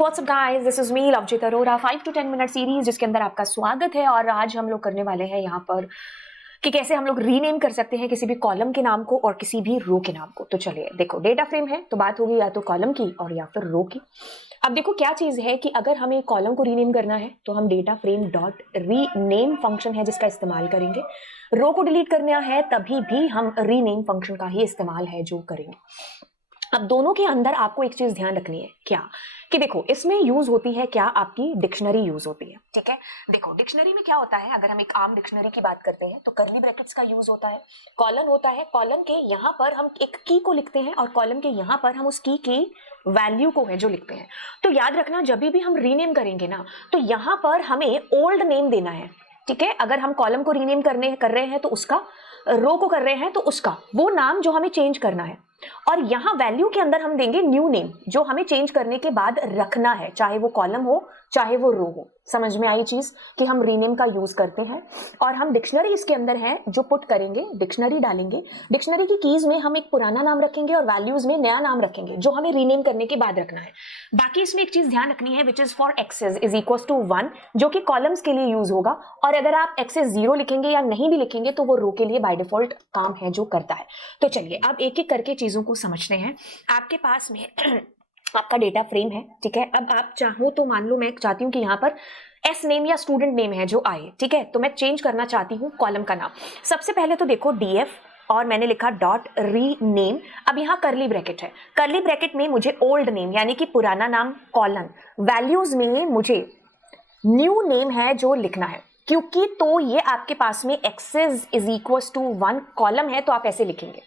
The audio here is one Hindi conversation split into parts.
WhatsApp guys, this is me Lovejeet Arora 5 to 10 minute series जिसके अंदर आपका स्वागत है। और आज हम लोग करने वाले हैं यहाँ पर कि कैसे हम लोग रीनेम कर सकते हैं किसी भी कॉलम के नाम को और किसी भी रो के नाम को। तो चलिए देखो, डेटा फ्रेम है तो बात होगी या तो कॉलम की और या फिर रो की। अब देखो क्या चीज है कि अगर हमें कॉलम को रीनेम करना है तो हम data frame dot rename function है जिसका इस्तेमाल करेंगे। रो को डिलीट करना है तभी भी हम रीनेम फंक्शन का ही इस्तेमाल है जो करेंगे। अब दोनों के अंदर आपको एक चीज ध्यान रखनी है, क्या कि देखो इसमें यूज होती है क्या, आपकी डिक्शनरी यूज होती है। ठीक है, देखो डिक्शनरी में क्या होता है, अगर हम एक आम डिक्शनरी की बात करते हैं तो कर्ली ब्रैकेट्स का यूज होता है, कॉलन होता है, कॉलन के यहाँ पर हम एक की को लिखते हैं और कॉलम के यहाँ पर हम उस की वैल्यू को है जो लिखते हैं। तो याद रखना जब भी हम रीनेम करेंगे ना तो यहाँ पर हमें ओल्ड नेम देना है। ठीक है, अगर हम कॉलम को रीनेम कर रहे हैं तो उसका, रो को कर रहे हैं तो उसका, वो नाम जो हमें चेंज करना है। और यहां वैल्यू के अंदर हम देंगे न्यू नेम जो हमें चेंज करने के बाद रखना है, चाहे वो कॉलम हो चाहे वो रो हो। समझ में आई चीज कि हम रीनेम का यूज करते हैं। और हम डिक्शनरी इसके अंदर है जो पुट करेंगे, डिक्शनरी डालेंगे। डिक्शनरी की कीज में हम एक पुराना नाम रखेंगे और वैल्यूज में नया नाम रखेंगे जो हमें रीनेम करने के बाद रखना है। बाकी इसमें एक चीज ध्यान रखनी है which is for axis is equal to 1 जो कि कॉलम्स के लिए यूज होगा। और अगर आप एक्सेस 0 लिखेंगे या नहीं भी लिखेंगे तो वो रो के लिए बाय डिफॉल्ट काम है जो करता है। तो चलिए अब एक एक करके चीजों को समझते हैं। आपके पास में आपका डेटा फ्रेम है, ठीक है। अब आप चाहो तो मान लो मैं चाहती हूं कि यहां पर एस नेम या स्टूडेंट नेम है जो आए, ठीक है, तो मैं चेंज करना चाहती हूं कॉलम का नाम। सबसे पहले तो देखो डीएफ और मैंने लिखा डॉट रीनेम। अब यहाँ करली ब्रैकेट है, करली ब्रैकेट में मुझे ओल्ड नेम यानी कि पुराना नाम, कॉलन, वैल्यूज में मुझे न्यू नेम है जो लिखना है। क्योंकि तो ये आपके पास में axis is equal to 1 column है तो आप ऐसे लिखेंगे।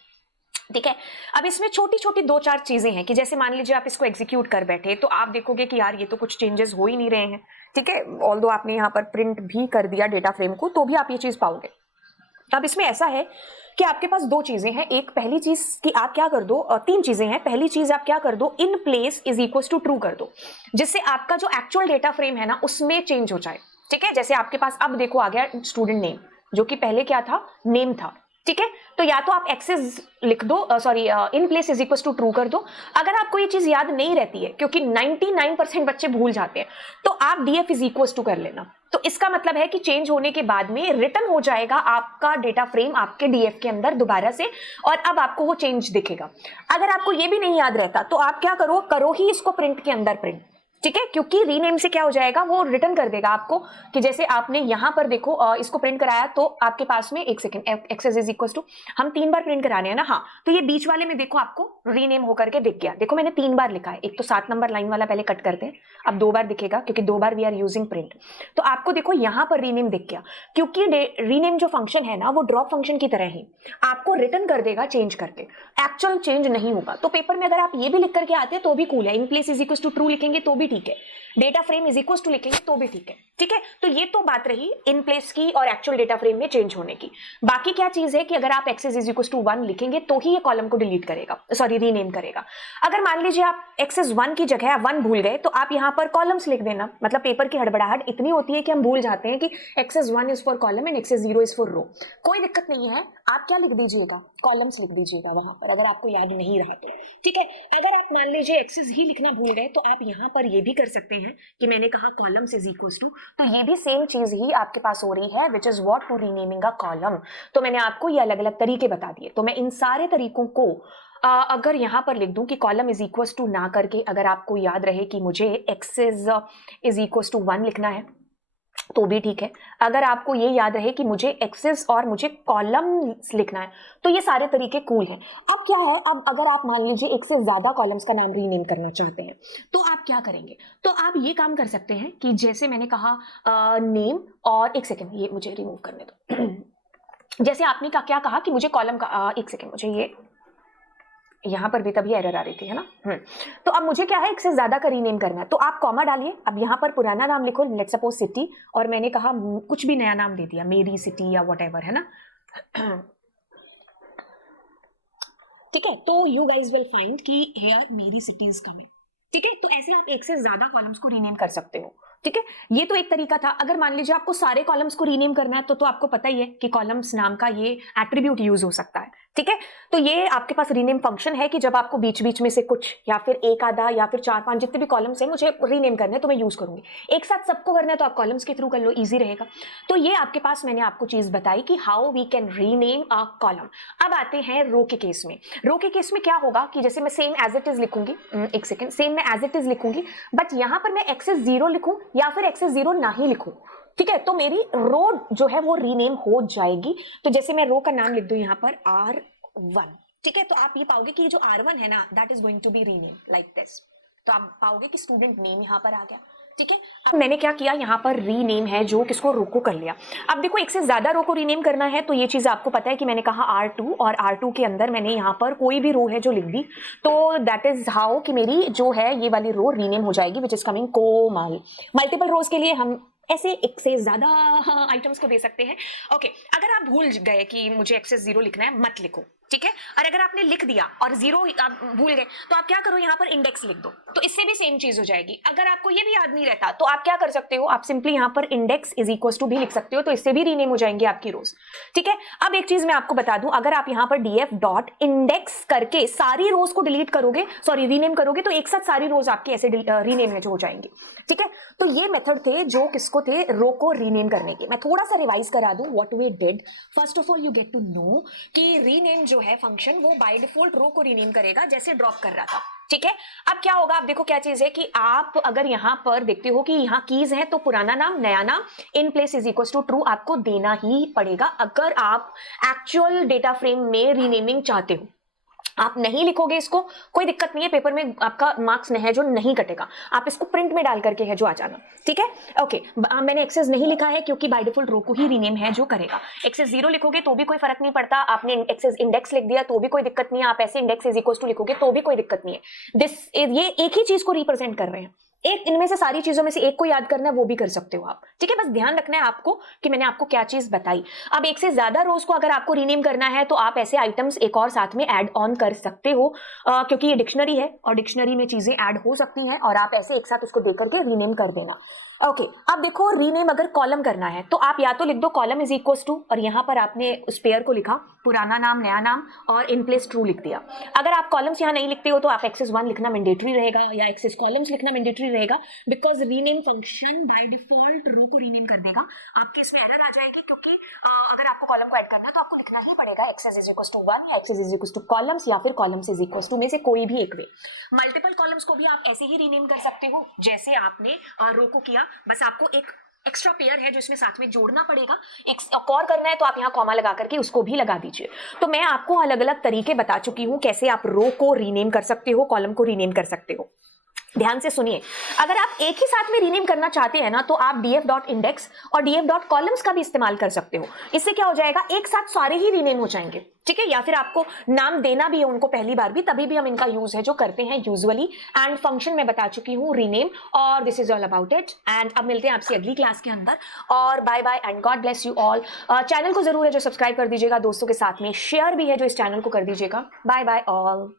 ठीक है, अब इसमें छोटी छोटी 2-4 चीजें हैं कि जैसे मान लीजिए आप इसको एग्जीक्यूट कर बैठे तो आप देखोगे कि यार ये तो कुछ चेंजेस हो ही नहीं रहे हैं। ठीक है, ऑल्दो आपने यहाँ पर प्रिंट भी कर दिया डेटा फ्रेम को तो भी आप ये चीज पाओगे। अब इसमें ऐसा है कि आपके पास 2 चीजें हैं। एक पहली चीज कि आप क्या कर दो, 3 चीजें हैं। पहली चीज आप क्या कर दो, in place is equal to true कर दो जिससे आपका जो एक्चुअल डेटा फ्रेम है ना उसमें चेंज हो जाए। ठीक है, जैसे आपके पास अब देखो आ गया स्टूडेंट नेम जो कि पहले क्या था, नेम था। ठीक है, तो या तो आप एक्सेस लिख दो, sorry in place is equal to true कर दो। अगर आपको ये चीज याद नहीं रहती है क्योंकि 99% बच्चे भूल जाते हैं तो आप डीएफ इज इक्वल टू कर लेना। तो इसका मतलब है कि चेंज होने के बाद में रिटर्न हो जाएगा आपका डेटा फ्रेम आपके डीएफ के अंदर दोबारा से, और अब आपको वो चेंज दिखेगा। अगर आपको ये भी नहीं याद रहता तो आप क्या करो ही इसको प्रिंट के अंदर प्रिंट। ठीक है, क्योंकि रीनेम से क्या हो जाएगा, वो रिटर्न कर देगा आपको कि जैसे आपने यहां पर देखो इसको प्रिंट कराया तो आपके पास में, एक second, axis is equal to, हम 3 बार प्रिंट कराने हैं ना, हाँ, तो ये बीच वाले में देखो आपको रीनेम होकर के दिख गया। देखो मैंने 3 बार लिखा है, एक तो 7 नंबर लाइन वाला पहले कट करते हैं, अब 2 बार दिखेगा क्योंकि 2 बार वी आर यूजिंग प्रिंट। तो आपको देखो यहां पर रीनेम दिख गया क्योंकि रीनेम जो फंक्शन है ना वो ड्रॉप फंक्शन की तरह ही आपको रिटर्न कर देगा चेंज करके, एक्चुअल चेंज नहीं होगा। तो पेपर में अगर आप ये भी लिख करके आते हैं तो भी कूल है, in place is equal to true लिखेंगे तो भी ठीक है, data frame is equal to लिखेंगे तो भी ठीक है। ठीक है, तो ये तो बात रही इन प्लेस की और एक्चुअल डेटा फ्रेम में चेंज होने की। बाकी क्या चीज है कि अगर आप एक्सेस इज इक्वल टू 1 लिखेंगे तो ही ये कॉलम को डिलीट करेगा, सॉरी रीनेम करेगा। अगर मान लीजिए आप एक्सेस 1 की जगह 1 भूल गए तो आप यहां पर कॉलम्स लिख देना। मतलब पेपर की हड़बड़ाहट इतनी होती है कि हम भूल जाते हैं कि axis 1 is for column and axis 0 is for row. कोई दिक्कत नहीं है, आप क्या लिख दीजिएगा, कॉलम्स लिख दीजिएगा वहां पर अगर आपको याद नहीं रहा तो। ठीक है, अगर आप मान लीजिए एक्सेस ही लिखना भूल गए तो आप यहां पर ये भी कर सकते हैं कि मैंने कहा कॉलम्स इज इक्वल टू, तो ये भी सेम चीज ही आपके पास हो रही है which is what to renaming a column. तो मैंने आपको ये अलग अलग तरीके बता दिए। तो मैं इन सारे तरीकों को अगर यहां पर लिख दूं कि कॉलम इज इक्वल टू ना करके, अगर आपको याद रहे कि मुझे एक्सेस इज इक्वल टू 1 लिखना है तो भी ठीक है। अगर आपको ये याद रहे कि मुझे एक्सेस और मुझे कॉलम लिखना है तो ये सारे तरीके कूल हैं। अब क्या है, अब अगर आप मान लीजिए एक से ज्यादा कॉलम्स का नाम रीनेम करना चाहते हैं तो आप क्या करेंगे, तो आप ये काम कर सकते हैं कि जैसे मैंने कहा नेम, और एक सेकेंड ये मुझे रिमूव करने दो। जैसे आपने क्या कहा कि मुझे कॉलम का, एक सेकेंड, मुझे ये यहां पर भी तभी एरर आ रही थी, है ना। तो अब मुझे क्या है, एक से ज्यादा का रीनेम करना है तो आप कॉमा डालिए। अब यहां पर पुराना नाम लिखो, लेट्स सपोज सिटी, और मैंने कहा कुछ भी नया नाम दे दिया, मेरी सिटी या व्हाटएवर, है ना। ठीक है, तो यू गाइज विल फाइंड कि हियर मेरी सिटी इज कमिंग। ठीक है, तो ऐसे आप एक से ज्यादा कॉलम्स को रीनेम कर सकते हो। ठीक है, ये तो एक तरीका था। अगर मान लीजिए आपको सारे कॉलम्स को रीनेम करना है तो आपको पता ही है कि कॉलम्स नाम का ये एट्रीब्यूट यूज हो सकता है। ठीक है। तो ये आपके पास रीनेम फंक्शन है कि जब आपको बीच बीच में से कुछ या फिर एक आधा या फिर 4-5 जितने भी कॉलम्स हैं मुझे रीनेम करने हैं तो मैं यूज करूंगी। एक साथ सबको करना है तो आप कॉलम्स के थ्रू कर लो, इजी रहेगा। तो ये आपके पास मैंने आपको चीज बताई कि how we can rename a column. अब आते हैं रो के केस में। रो के केस में क्या होगा कि जैसे मैं सेम एज इट इज लिखूंगी, एक सेकेंड, सेम मैं एज इट इज लिखूंगी, बट यहां पर मैं एक्सेस 0 लिखूं या फिर एक्सेस 0 ना ही लिखूं, ठीक है, तो मेरी रो जो है वो रीनेम हो जाएगी। तो जैसे मैं रो का नाम लिख दूं यहां पर R1, ठीक है, तो आप ये पाओगे कि जो R1 है ना that is going to be rename like this. तो आप पाओगे कि स्टूडेंट नेम यहां पर आ गया, ठीक है। अब मैंने क्या किया, यहाँ पर रीनेम है जो किसको, रो को कर लिया। अब देखो एक से ज्यादा रो को रीनेम करना है तो ये चीज आपको पता है कि मैंने कहा R2 और R2 के अंदर मैंने यहाँ पर कोई भी रो है जो लिख दी, तो दैट इज हाउ कि मेरी जो है ये वाली रो रीनेम हो जाएगी विच इज कमिंग कोमल। मल्टीपल रोज के लिए हम ऐसे एक से ज्यादा आइटम्स को दे सकते हैं। ओके, अगर आप भूल गए कि मुझे एक्सेस 0 लिखना है, मत लिखो, ठीक है। और अगर आपने लिख दिया और 0 आप भूल गए तो आप क्या करो, यहाँ पर इंडेक्स लिख दो, तो इससे भी सेम चीज हो जाएगी। अगर आपको ये भी याद नहीं रहता तो आप क्या कर सकते हो, आप सिंपली यहाँ पर इंडेक्स इज इक्वल टू भी लिख सकते हो, तो इससे भी रीनेम हो जाएंगे आपकी रोज, ठीक है। अब एक चीज मैं आपको बता दूं, अगर आप यहाँ पर df डॉट इंडेक्स करके सारी रोज को डिलीट करोगे, सॉरी रीनेम करोगे, तो एक साथ सारी रोज आपकी ऐसे रीनेम हो जाएंगी, ठीक है। तो ये मेथड थे जो किसको थे, रो को रीनेम करने के। मैं थोड़ा सा रिवाइज करा दूं what we did. First of all you get to know कि रीनेम जो है फंक्शन वो बाय डिफॉल्ट रो को रीनेम करेगा जैसे ड्रॉप कर रहा था, ठीक है। अब क्या होगा, आप देखो क्या चीज है कि आप अगर यहां पर देखते हो कि यहां कीज है तो पुराना नाम नया नाम in place is equal to true आपको देना ही पड़ेगा अगर आप एक्चुअल डेटा फ्रेम में रीनेमिंग चाहते हो। आप नहीं लिखोगे इसको, कोई दिक्कत नहीं है, पेपर में आपका मार्क्स नहीं है जो नहीं कटेगा, आप इसको प्रिंट में डाल करके है जो आ जाना, ठीक है। ओके, मैंने एक्सेस नहीं लिखा है क्योंकि बाय डिफॉल्ट रो को ही रीनेम है जो करेगा। एक्सेस 0 लिखोगे तो भी कोई फर्क नहीं पड़ता, आपने एक्सेस इंडेक्स लिख दिया तो भी कोई दिक्कत नहीं है, आप ऐसे इंडेक्स इज इक्वल टू लिखोगे तो भी कोई दिक्कत नहीं है। ये एक ही चीज को रिप्रेजेंट कर रहे हैं, एक इनमें से सारी चीजों में से एक को याद करना है वो भी कर सकते हो आप, ठीक है। बस ध्यान रखना है आपको कि मैंने आपको क्या चीज बताई। अब एक से ज्यादा रोज को अगर आपको रीनेम करना है तो आप ऐसे आइटम्स एक और साथ में ऐड ऑन कर सकते हो, क्योंकि ये डिक्शनरी है और डिक्शनरी में चीजें ऐड हो सकती हैं और आप ऐसे एक साथ उसको देकर के रीनेम कर देना। ओके, अब देखो रीनेम अगर कॉलम करना है तो आप या तो लिख दो कॉलम इज इक्वल टू और यहां पर आपने उस पेयर को लिखा, पुराना नाम नया नाम और इन प्लेस ट्रू लिख दिया। अगर आप कॉलम्स यहां नहीं लिखते हो तो आप एक्सेस 1 लिखना मैंडेटरी रहेगा या एक्सेस कॉलम्स लिखना मैंडेटरी रहेगा, because rename function by default row को रीनेम कर देगा। आपके इसमें एरर आ जाएगी क्योंकि अगर आपको कॉलम को ऐड करना है तो आपको लिखना ही पड़ेगा एक्सेस इज इक्वल टू 1 या axis is equal to columns या फिर कॉलम्स इज इक्वल टू में से कोई भी एक वे। मल्टीपल कॉलम्स को भी आप ऐसे ही रीनेम कर सकते हो जैसे आपने रो को किया, बस आपको एक एक्स्ट्रा पेयर है जो इसमें साथ में जोड़ना पड़ेगा, एक और करना है तो आप यहाँ कॉमा लगा करके उसको भी लगा दीजिए। तो मैं आपको अलग अलग तरीके बता चुकी हूँ कैसे आप रो को रीनेम कर सकते हो, कॉलम को रीनेम कर सकते हो। ध्यान से सुनिए, अगर आप एक ही साथ में रीनेम करना चाहते हैं ना तो आप df डॉट इंडेक्स और df डॉट कॉलम्स का भी इस्तेमाल कर सकते हो। इससे क्या हो जाएगा, एक साथ सारे ही रीनेम हो जाएंगे, ठीक है। या फिर आपको नाम देना भी है उनको पहली बार भी, तभी भी हम इनका यूज है जो करते हैं यूजुअली। एंड फंक्शन में बता चुकी हूँ रीनेम, और this is all about it. And अब मिलते हैं आपसे अगली क्लास के अंदर, और bye bye and God bless you all. Channel को जरूर है जो सब्सक्राइब कर दीजिएगा, दोस्तों के साथ में शेयर भी है जो इस चैनल को कर दीजिएगा। Bye bye all.